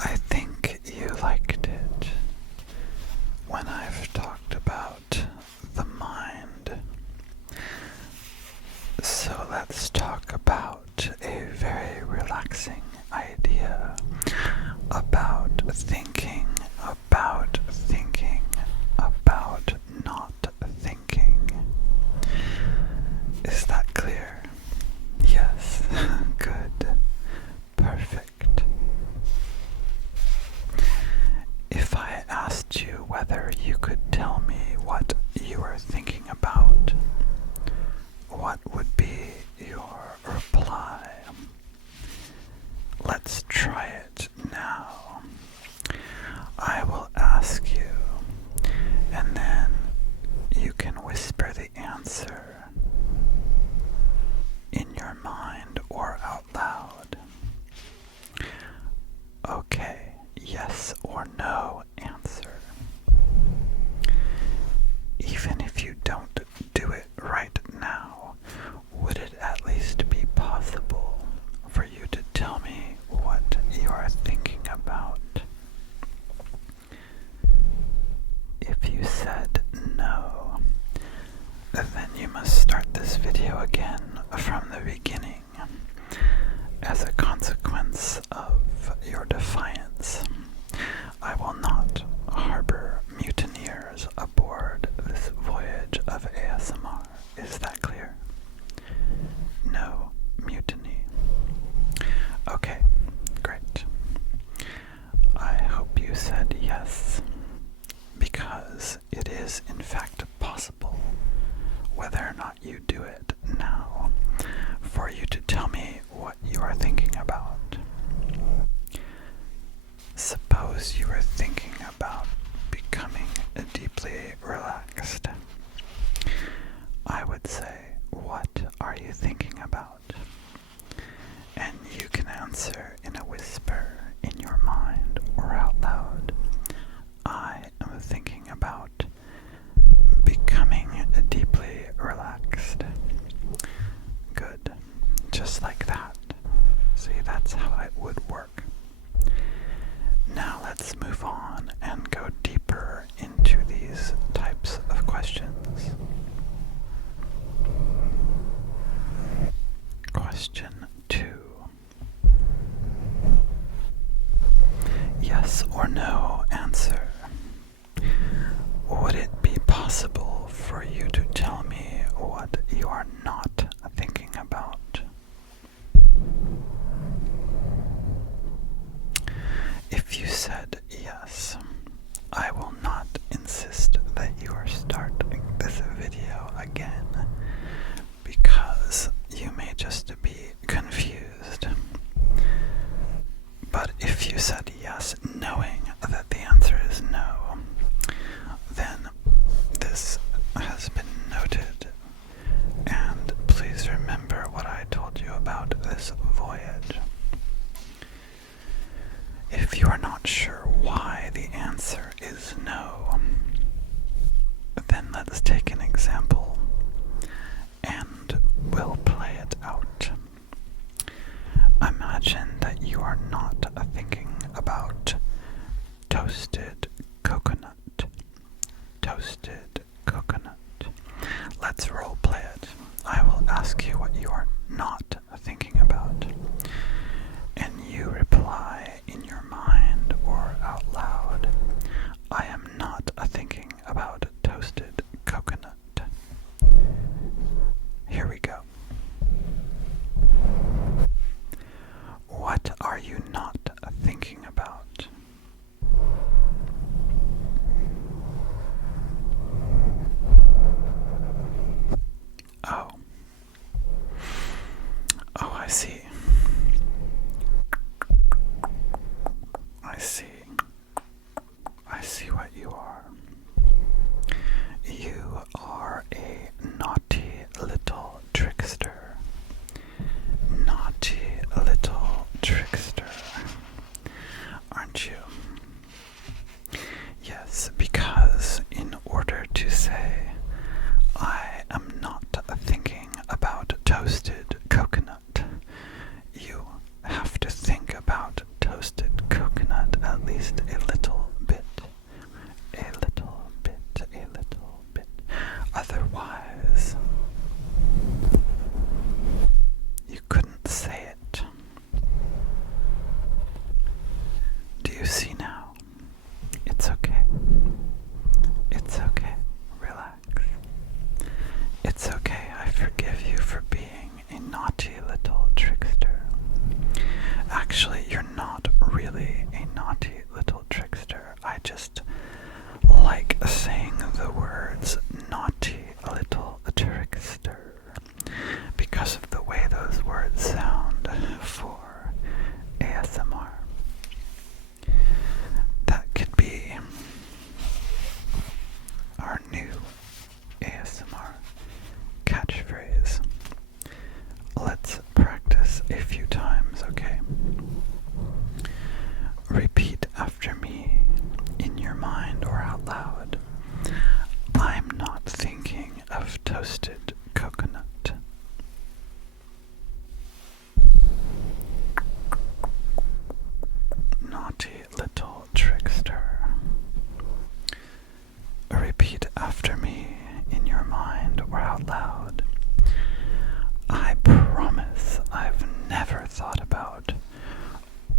I think you liked it when I've talked about the mind. So let's talk about a very relaxing idea about thinking, about thinking, about not thinking. Is that clear? Yes. Good. Perfect. If I asked you whether you could tell me what you are thinking about, what would be your reply? Let's try it now. I will ask you, and then you can whisper the answer in your mind or out loud. Okay, yes or no answer. Even if you don't do it right now, would it at least be possible for you to tell me what you are thinking about? If you said no, then you must start this video again from the beginning. As a consequence of your defiance, I will not harbor mutineers aboard this voyage of ASMR. Is that clear? No mutiny. Okay, great. I hope you said yes, because it is in fact possible, whether or not you do it now, for you to tell me what you are thinking about. Suppose you are thinking about becoming deeply relaxed. I would say, what are you thinking about? And you can answer in a whisper in your mind or out loud. I am thinking about becoming deeply relaxed. Good. Just like that. See, that's how it would work. Now let's move on and go deeper into these types of questions. Question 2. Yes or no answer. Would it be possible for you to tell me what you are not thinking about? If you said yes, I will not insist that you are starting this video again, because you may just be confused. But if you said yes, knowing that the answer is no, then this has been noted. And please remember what I told you about this voyage. If you are not sure why the answer is no, then let's take an example and we'll play it out. Imagine that you are not thinking about toasted coconut. Toasted coconut. Let's role play it. I will ask you what you are not thinking about, and you reply in your mind or out loud, I am not thinking about toasted coconut. Here we go. What are you not thinking about? Oh, Actually, you're not really a naughty little trickster. I just like saying the words naughty little trickster because of the way those words sound for ASMR. That could be our new ASMR catchphrase. Let's practice a few times, okay? Repeat after me in your mind or out loud. I'm not thinking of toasted coconut. Naughty little trickster. Repeat after me in your mind or out loud. I promise I've never thought about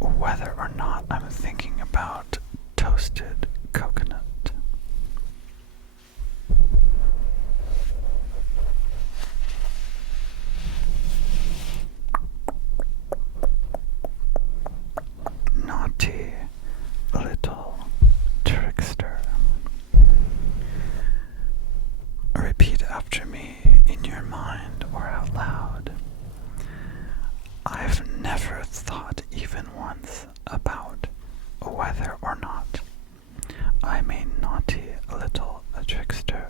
whether or not I'm thinking about toasted coconut. Naughty little trickster. Repeat after me in your mind or out loud. I've never thought even once about whether or not I'm a naughty little trickster.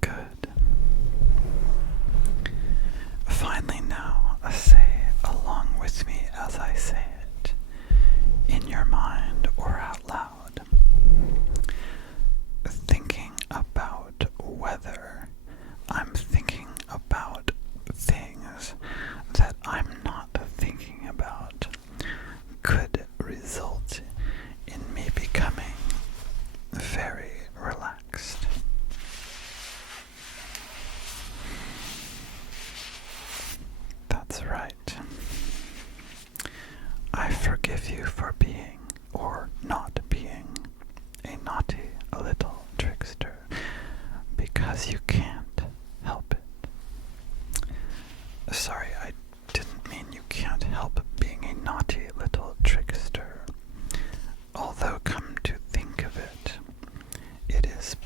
Good. Finally now, say along with me as I say it, in your mind or out loud. Thinking about whether I'm thinking about things that I'm not thinking about could result in me becoming very relaxed. That's right. I forgive you for being or not being a naughty little trickster because you can't help it. Sorry, I didn't mean you can't help being a naughty little trickster. Although, come to think of it, it is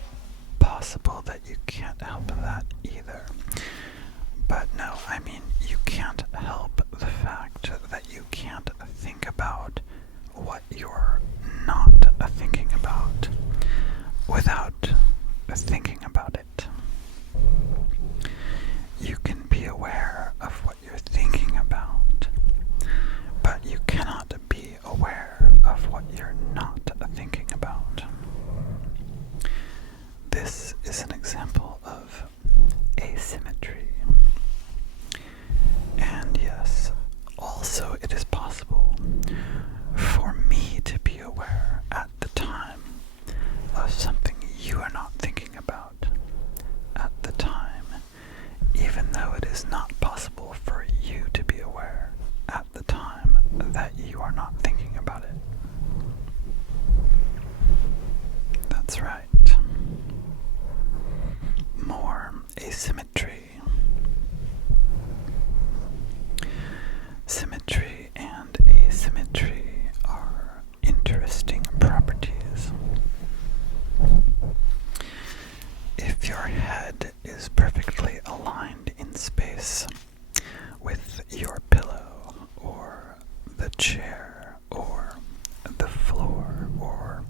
possible that you can't help that either. But no, I mean, you can't help the fact that you can't think about what you're not thinking about without thinking about it. You can be aware of what you're thinking about, but you cannot be aware of what you're not thinking about. This is an example of asymmetry. And yes, also it is possible for me to be aware at the time of something you are not thinking about at the time, even though it is not possible for you to be aware at the time that you are not thinking about it. That's right. More asymmetry. Symmetry and asymmetry are interesting properties. If your head is perfectly aligned in space with your pillow or the chair or the floor or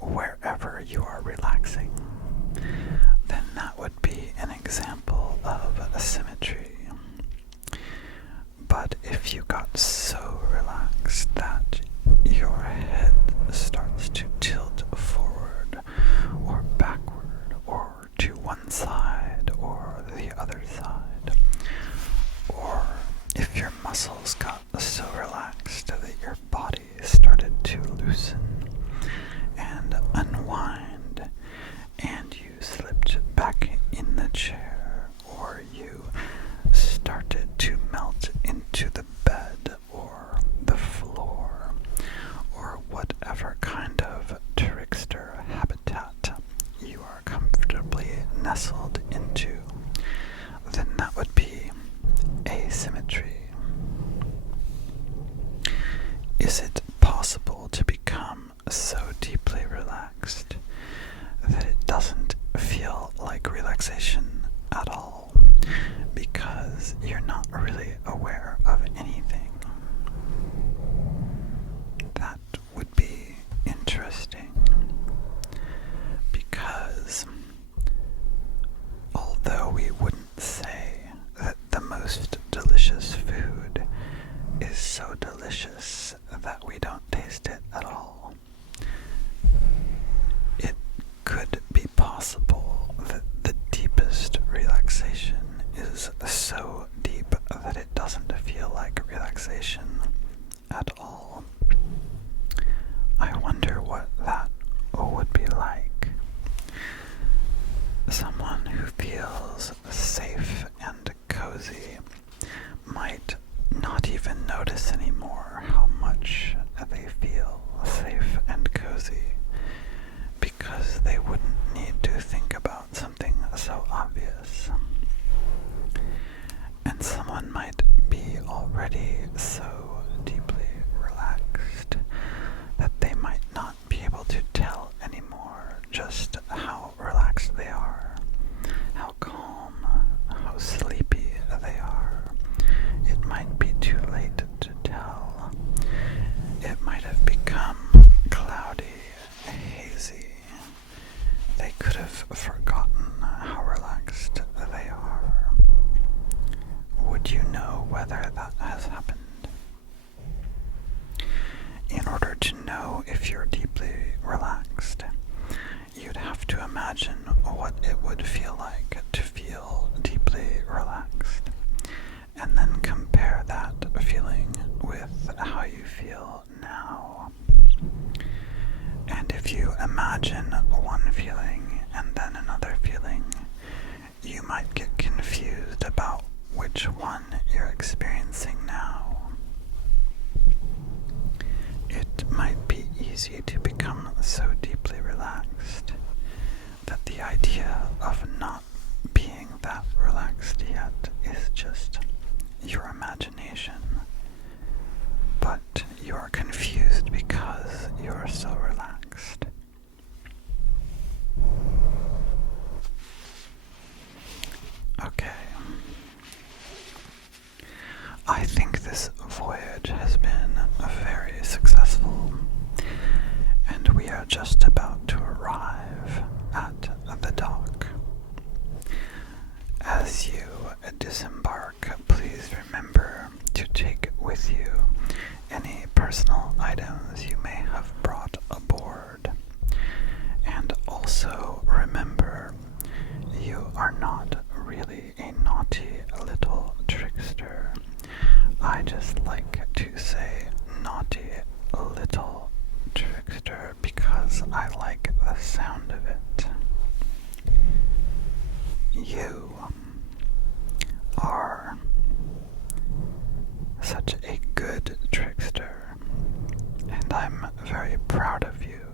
wherever you are relaxing, then that would be an example of asymmetry. But if you got so relaxed that your head starts to tilt forward or backward or to one side or the other side, or if your muscles got so relaxed that your body started to loosen and unwind and you slipped back in the chair, or you started to melt into the bed or the floor or whatever kind of trickster habitat you are comfortably nestled into, then that would be asymmetry. Is it possible to become so deeply relaxed that it doesn't feel like relaxation at all because you're not really aware of anything? That would be interesting, because although we wouldn't say that the most delicious food is so delicious that we don't taste it at all, it could be possible that the deepest relaxation is so deep that it doesn't feel like relaxation at all. I wonder what that would be like. Someone who feels safe and cozy might not even notice anymore how much they feel safe and cozy, because they wouldn't need to think about something so obvious. And someone might be already so deeply relaxed that they might not be able to tell anymore just how relaxed they are, how calm, how sleepy they are. It might be too late to tell. It might have become cloudy, hazy. They could have forgotten how relaxed they are. Would you know whether that has happened? In order to know if you're deeply relaxed, you'd have to imagine what it would feel like to feel deeply relaxed, and then compare that feeling with how you feel now. And if you imagine one feeling and then another feeling, you might get confused about which one you're experiencing now. It might be easy to become so deeply relaxed that the idea of not being that relaxed yet is just your imagination, but you're confused because you're so relaxed. Okay. I think this voyage has been very successful, and we are just about to arrive at the dock. As you disembark, please remember to take with you any personal items you may have brought aboard. And also remember, you are not really a naughty little trickster. I just like to say naughty little trickster because I like the sound of it. You are such a good trickster, and I'm very proud of you.